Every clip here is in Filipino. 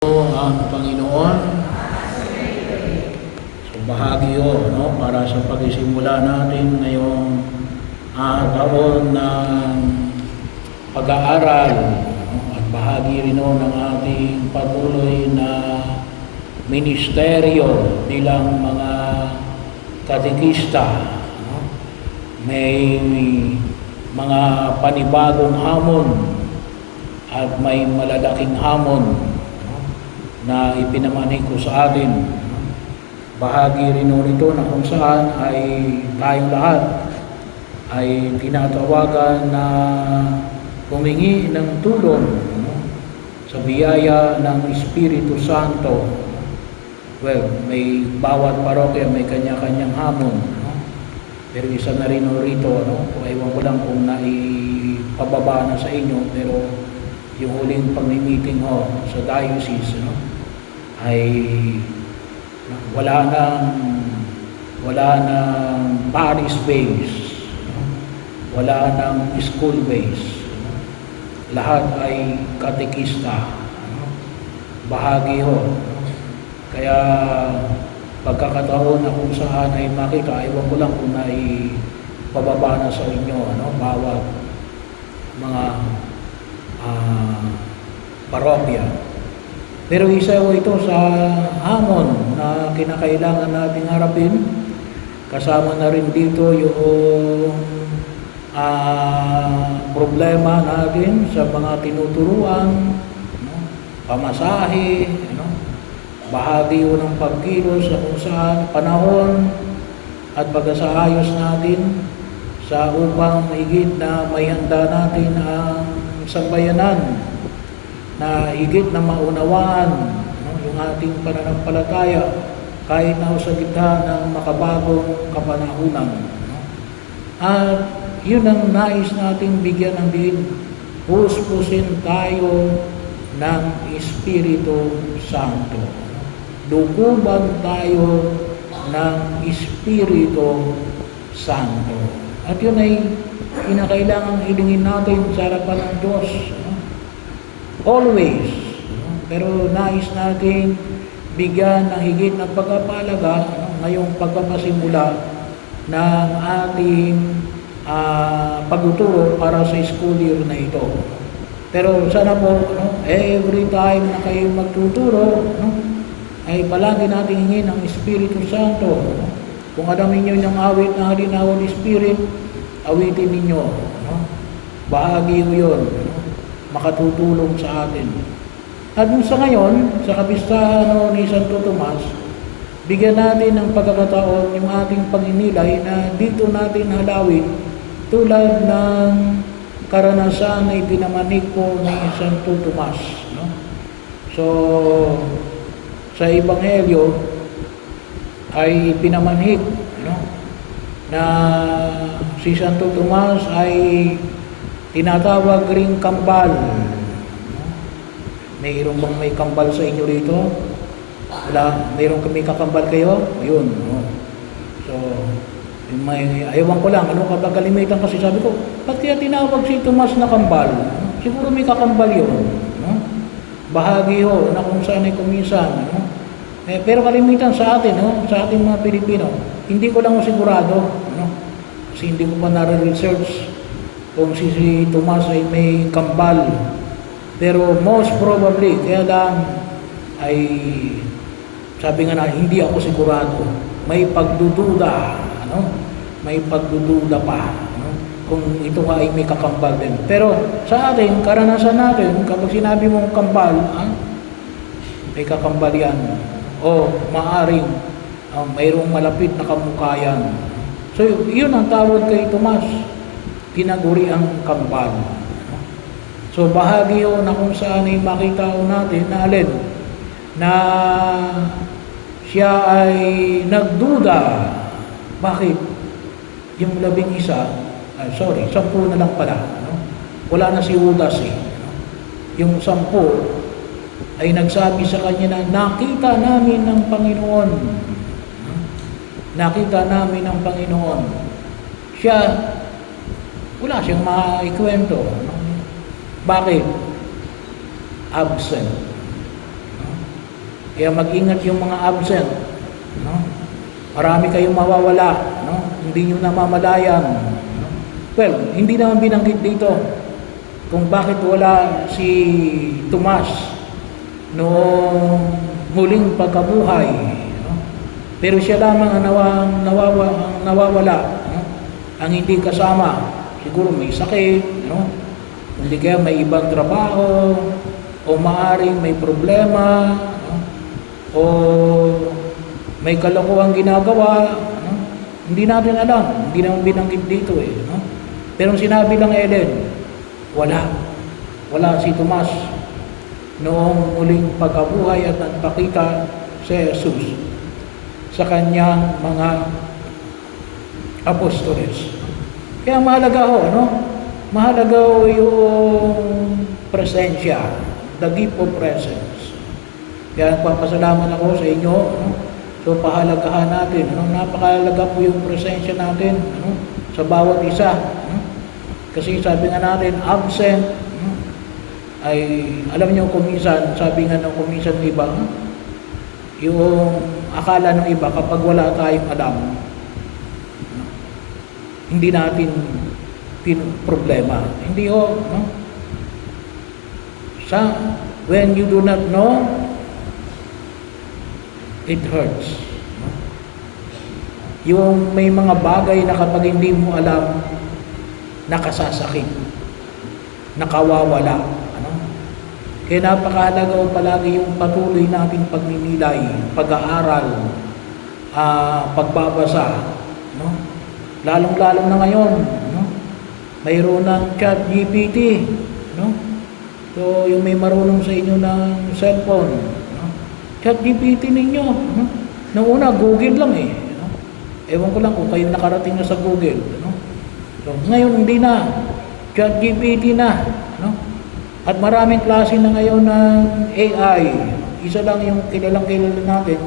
Ang Panginoon. So bahagi yun, no? Para sa pagsisimula natin ngayong taon ng pag-aaral, no? At bahagi rin no, ng ating patuloy na ministeryo bilang mga katekista. No? May mga panibagong hamon at may malalaking hamon na ipinamanig ko sa atin. Bahagi rin nito na kung saan ay tayong lahat ay tinatawagan na humingi ng tulong sa biyaya ng Espiritu Santo. Well, may bawat parokya may kanya-kanyang hamon. Pero isa na rin rito, ewan ko lang kung naipababa na sa inyo, pero yung huling pag-meeting sa diocese, ay wala nang parish base, wala nang school base, lahat ay katekista, bahagi kaya pagkakataon na kung saan ay makita, ewan ko lang kung naipababa na sa inyo, bawat mga parokya. Pero isa ito sa hamon na kinakailangan nating harapin. Kasama na rin dito yung problema natin sa mga tinuturuan, pamasahe, bahagi ng pagkilos sa kung saan panahon at pagkasaayos natin sa upang higit na may handa natin ang sambayanan na higit na maunawaan yung ating pananampalataya kahit na sa gitna ng makabagong kapanahunan. At yun ang nais nating bigyan ng diin. Huspusin tayo ng Espiritu Santo. Dukuban tayo ng Espiritu Santo. At yun ay kinakailangang hilingin natin sa harapan ng Diyos. Always. Pero nais natin bigyan ng higit na pagpapalaga ngayong pagpapasimula ng ating pagtuturo para sa school year na ito. Pero sana po, every time na kayo magtuturo, ay palagi natin hingin ang Espiritu Santo. Kung alamin nyo yung awit na halinawa ni Spirit, awitin ninyo. Bahagi mo yun. Makatutulong sa atin. At sa ngayon, sa kapistahan ni Santo Tomas, bigyan natin ng pagkakataon yung ating pagninilay na dito natin halawin tulad ng karanasan na ipinamanig po ni Santo Tomas. So, sa Ebanghelyo ay pinamanig na si Santo Tomas ay tinatawag ring kambal. Mayroon bang may kambal sa inyo rito? Wala? Mayroon kami kakambal kayo? Ayun. So, ayawan ko lang, kalimitan kasi sabi ko, ba't kaya tinawag si Tomas na kambal? Siguro may kakambal yun. Bahagi na kung saan ay kumisan. Pero kalimitan sa atin, sa ating mga Pilipino, hindi ko lang sigurado. Kasi hindi ko pa nare-research kung si Tomas ay may kambal. Pero most probably, kaya lang ay sabi nga na hindi ako sigurado. May pagdududa, may pagdududa pa, kung ito nga ay may kakambal din. Pero sa atin, karanasan natin, kapag sinabi mong kambal, may kakambal yan. O maaring mayroong malapit na kamukha yan. So yun ang tawag kay Tomas. Tinaguri ang kambal. So bahagi na kung saan ay makita natin na alin na siya ay nagduda. Bakit? Yung 11, 10 na lang pala. Wala na si Judas Yung 10 ay nagsabi sa kanya na nakita namin ng Panginoon. Nakita namin ng Panginoon. Siya wala siyang maikwento. Bakit? Absent. Kaya mag-ingat yung mga absent. No? Marami kayong mawawala. No? Hindi nyo namamalayan. No? Well, hindi naman binanggit dito kung bakit wala si Tomas noong muling pagkabuhay. No? Pero siya lamang ang nawawala. No? Ang hindi kasama. Siguro may sakit. No? Hindi kaya may ibang trabaho. O maaaring may problema. No? O may kalokohan ginagawa. No? Hindi natin alam. Hindi naman binanggit dito eh. No? Pero sinabi lang Ellen, wala si Tomas noong muling pagkabuhay at nagpakita si Jesus sa kanyang mga apostoles. Kaya mahalaga ho, no? Mahalaga ho yung presensya, the gift of presence. Kaya nagpapasalamat ako sa inyo, no? So pahalagahan natin, no? Napakahalaga po yung presensya natin, no? Sa bawat isa, no? Kasi sabi nga natin, absent, no? Ay, alam niyo kuminsan, sabi nga ng kuminsan ng iba, no? Yung akala ng iba, kapag wala tayong alam, no? Hindi natin problema. Hindi ho, no? When you do not know, it hurts. No? Yung may mga bagay na kapag hindi mo alam, nakasasakit, nakawawala. Ano? Kaya napakahalaga o palagi yung patuloy nating pagninilay, pag-aaral, pagbabasa. No? Lalong-lalong na ngayon, no? Mayroon ng ChatGPT. No? So, yung may marunong sa inyo ng cellphone, no? ChatGPT ninyo. No? Nung una, Google lang eh. No? Ewan ko lang kung kayo nakarating na sa Google. No? So, ngayon hindi na. ChatGPT na. No? At maraming klase na ngayon ng AI. Isa lang yung kilala natin,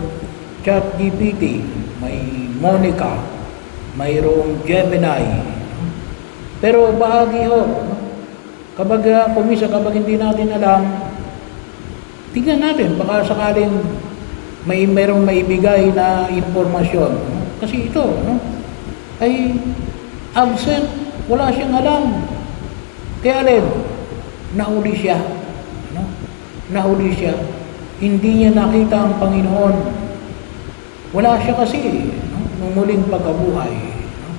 ChatGPT. May Monica. Mayroong Gemini. Pero bahagi ho. No? Kapag kapag hindi natin alam, tignan natin. Baka sakaling mayroong maibigay na impormasyon. No? Kasi ito, no? Ay absent, wala siyang alam. Kaya alin, nahuli siya. No? Nahuli siya. Hindi niya nakita ang Panginoon. Wala siya kasi, no? Nung muling pagkabuhay. No?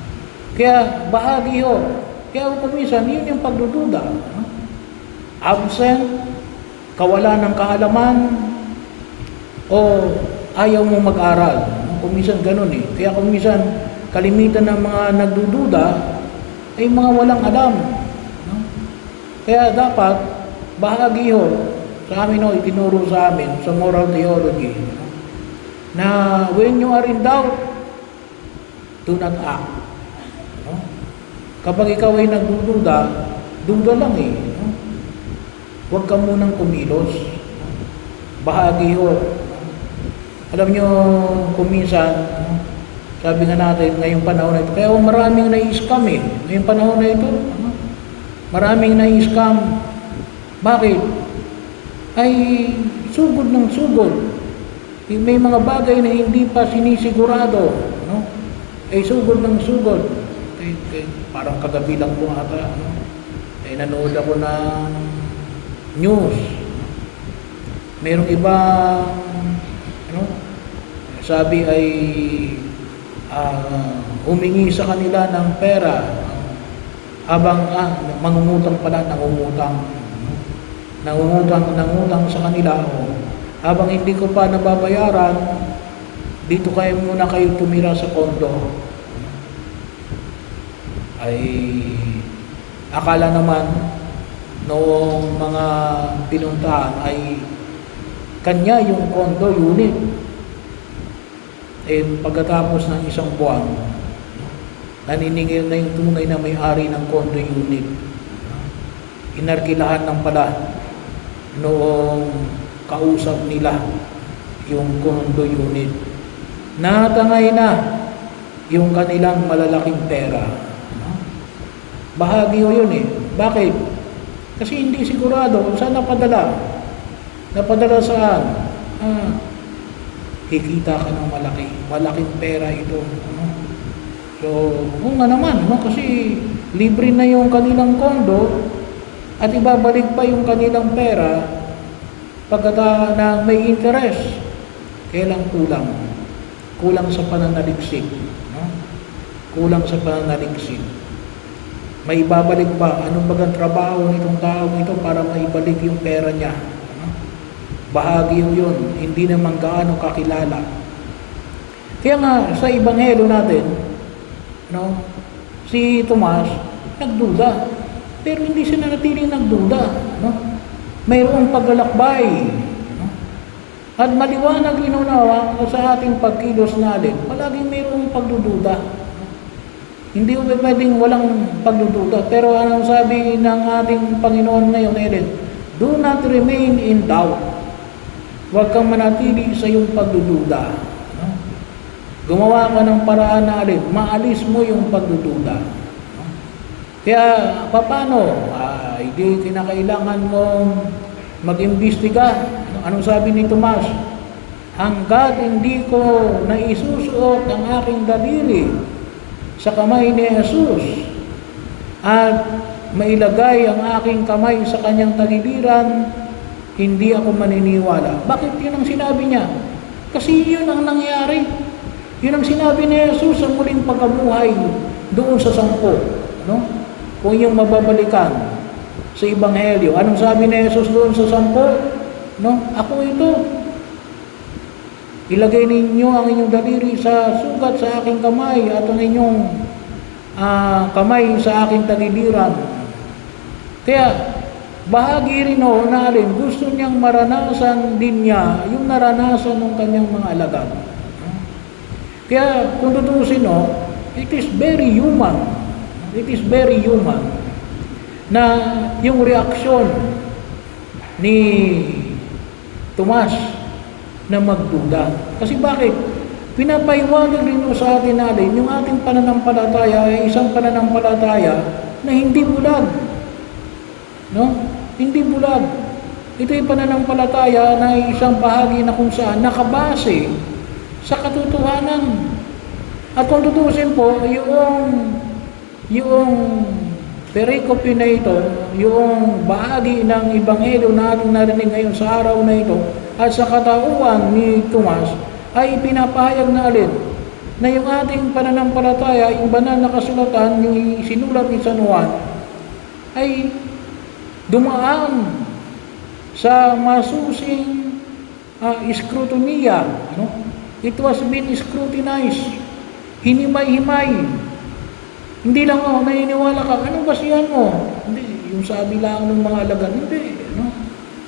Kaya bahagi ho. Kaya kuminsan, yun yung pagdududa. No? Absent, kawalan ng kaalaman, o ayaw mong mag-aral. No? Kuminsan ganun eh. Kaya kuminsan, kalimitan ng mga nagdududa ay mga walang alam. No? Kaya dapat, bahagi ho, sa amin ho, itinuro sa amin, sa moral theology, no? Na when you are in doubt, do not act. No? Kapag ikaw ay nagdududa, duda lang eh. No? Huwag ka munang kumilos. No? Bahagi ho. Alam nyo, kuminsan, no? Sabi nga natin, ngayong panahon na ito, kaya maraming na-scam eh. Ngayong panahon na ito, ano? Maraming na-scam. Bakit? Ay sugod ng sugod. May mga bagay na hindi pa sinisigurado. No? Ay sugod ng sugod. Parang kagabi lang po ata. No? Ay nanood ako ng news. Mayroong iba, ano? Sabi ay humingi sa kanila ng pera habang mangungutang pala, nangungutang sa kanila habang hindi ko pa nababayaran, dito muna kayo tumira sa kondo. Ay akala naman noong mga pinuntahan ay kanya yung kondo unit. Pagkatapos ng isang buwan, naniningil na yung tunay na may-ari ng condo unit. Inarkilahan ng pala noong kausap nila yung condo unit. Natangay na yung kanilang malalaking pera. Bahagi ho yun eh. Bakit? Kasi hindi sigurado kung saan napadala. Napadala saan? kikita ka ng malaki. Malaking pera ito. Ano? So, kung nga naman, ano? Kasi libre na yung kanilang kondo at ibabalik pa yung kanilang pera pagkata na may interest. Kailang kulang? Kulang sa pananaliksik. No? Kulang sa pananaliksik. May ibabalik ba? Anong bagang trabaho nitong tao ito para maibalik yung pera niya? Ano? Bahagi yun. Hindi naman gaano kakilala. Kaya nga, sa Ebanghelyo natin, no, si Tomas, nagduda. Pero hindi siya nanatiling nagduda. No? Mayroong paglalakbay. No? At maliwanag inunawa sa ating pagkilos natin, palaging mayroong pagdududa. Hindi ko pwedeng walang pagdududa. Pero anong sabi ng ating Panginoon ngayon, Ellen? Do not remain in doubt. Huwag kang manatili sa iyong pagdududa. No? Gumawa ka ng paraan na alin, maalis mo yung pagdududa. No? Kaya, paano? Hindi kinakailangan mong mag-imbestiga. Anong sabi ni Tomas? Hanggat hindi ko naisusuot ang aking daliri sa kamay ni Jesus at mailagay ang aking kamay sa kanyang tagiliran, hindi ako maniniwala. Bakit yun ang sinabi niya? Kasi yun ang nangyari. Yun ang sinabi ni Jesus sa muling pagkabuhay doon sa 10. Ano? Kung yung mababalikan sa Ebanghelyo. Anong sabi ni Jesus doon sa 10? No? Ako ito. Ilagay ninyo ang inyong daliri sa sugat sa aking kamay at ang inyong kamay sa aking tagiliran. Kaya, bahagi rin na alin, gusto niyang maranasan din niya yung naranasan ng kanyang mga alagad. Kaya, kung tutusin, it is very human. It is very human na yung reaksyon ni Tomas na magduda. Kasi bakit? Pinapaiwanan rin sa atin natin yung ating pananampalataya ay isang pananampalataya na hindi bulag. No? Hindi bulag. Ito yung pananampalataya na isang bahagi na kung saan nakabase sa katotohanan. At kung tutusin po, yung pericope na ito, yung bahagi ng Ebanghelyo na ating narinig ngayon sa araw na ito, at sa katauhan ni Tomas, ay pinapahayag na alin, na yung ating pananampalataya, yung banal na kasulatan, yung sinulat ni San Juan, ay dumaan sa masusing scrutiniya. Ano? It was been scrutinized. Hinimay-himay. Hindi lang naniniwala ka, ano ba siyan mo? Hindi, yung sabi lang ng mga alagad, hindi. No?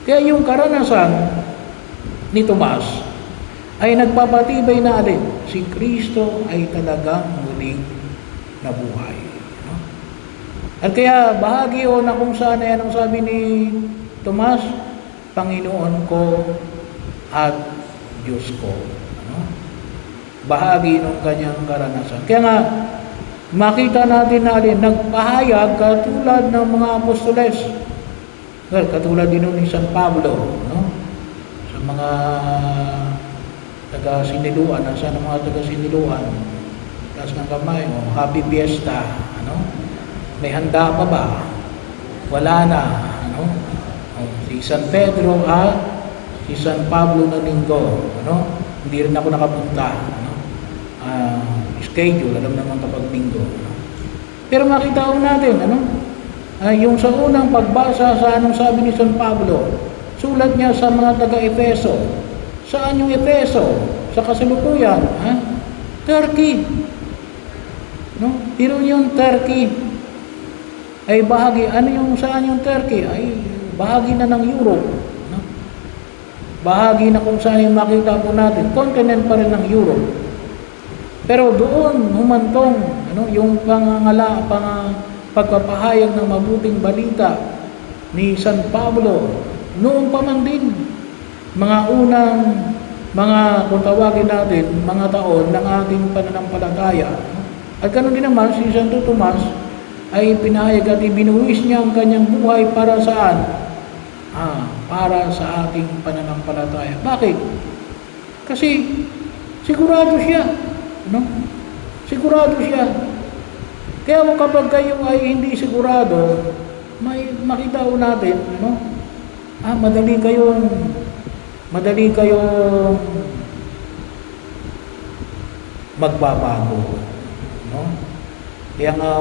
Kaya yung karanasan ni Tomas ay nagpapatibay na alin, si Kristo ay talagang muling nabuhay. No? At kaya bahagi na kung saan ay anong sabi ni Tomas, Panginoon ko at Diyos ko. No? Bahagi ng kanyang karanasan. Kaya nga, makita natin na alin, nagpahayag katulad ng mga apostoles. Well, katulad din ni San Pablo, no? Sa mga taga-siniluan, nasa ng mga taga-siniluan, taas ng kamay, happy fiesta, ano? May handa pa ba? Wala na, ano? Si San Pedro at si San Pablo na linggo, ano? Hindi rin ako nakapunta, ano? Schedule, alam naman kapag linggo. Pero makita ko natin, ano? Yung sa unang pagbasa sa anong sabi ni San Pablo, sulat niya sa mga taga-Efeso. Saan yung Efeso? Sa kasalukuyan, ha? Turkey. No? Pero yung Turkey ay bahagi, ano yung saan yung Turkey? Ay bahagi na ng Europe. No? Bahagi na kung saan yung makita po natin, continent pa rin ng Europe. Pero doon humantong yung pagpapahayag ng mabuting balita ni San Pablo noon pa man din, mga unang kung tawagin natin, mga taon ng ating pananampalataya. At ganoon din naman si Santo Tomas ay pinahayag at ibinuwis niya ang kanyang buhay para saan? Para sa ating pananampalataya. Bakit? Kasi sigurado siya, no? Sigurado siya. Kaya kung kapag kayo ay hindi sigurado, may makita ko natin, no? Madali kayong magbabago, no? Kaya nga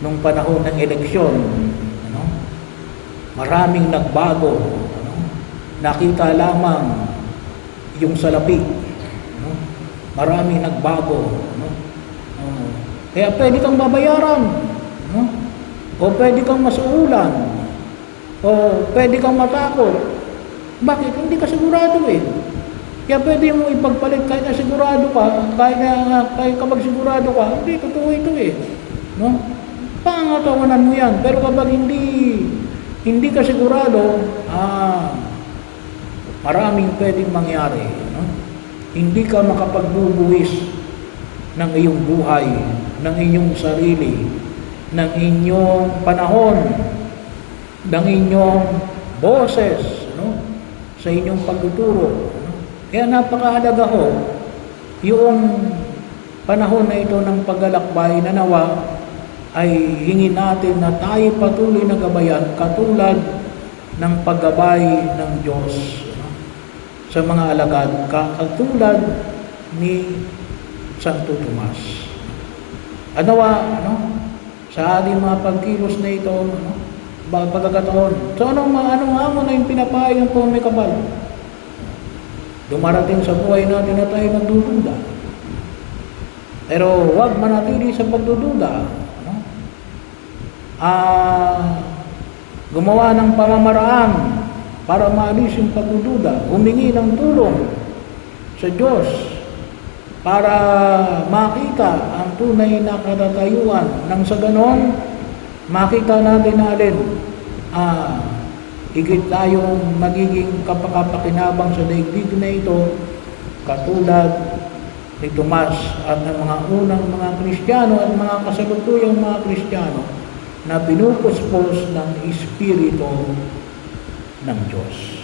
nung panahon ng eleksyon, ano, maraming nagbago, ano? Nakita lamang yung salapi, ano? Maraming nagbago, ano? Kaya pwede kang babayaran, no? O pwede kang masuulan, o pwede kang matakot. Bakit? Hindi ka sigurado eh. Kaya pwede mo ipagpalit kahit na sigurado ka, kahit kapag sigurado ka, hindi, totoo ito eh. No? Pangatawanan mo yan. Pero kapag hindi ka sigurado, maraming pwedeng mangyari. No? Hindi ka makapagbubuwis ng iyong buhay, ng inyong sarili, ng inyong panahon, ng inyong boses, no? Sa inyong pagtuturo. Kaya napakahalaga ho, yung panahon na ito ng paglalakbay na nawa ay hingin natin na tayo patuloy na gabayan katulad ng paggabay ng Diyos, no? Sa mga alagad, katulad ni Santo Tomas. Sa ating mga pagkilos na ito, pagkakataon. So anong hamon na yung pinapahay ng may kapal? Dumarating sa buhay natin na tayo nagdududa. Pero huwag manatili sa pagdududa. No? Gumawa ng pamamaraan para maalis yung pagdududa. Humingi ng tulong sa Diyos para makita ang tunay na katatayuan. Nang sa ganon, makita natin na higit tayong magiging kapakapakinabang sa daigdig na ito, katulad ni Tomas at ng mga unang mga Kristiyano at mga kasalukuyang mga Kristiyano na pinupuspos ng Espiritu ng Diyos.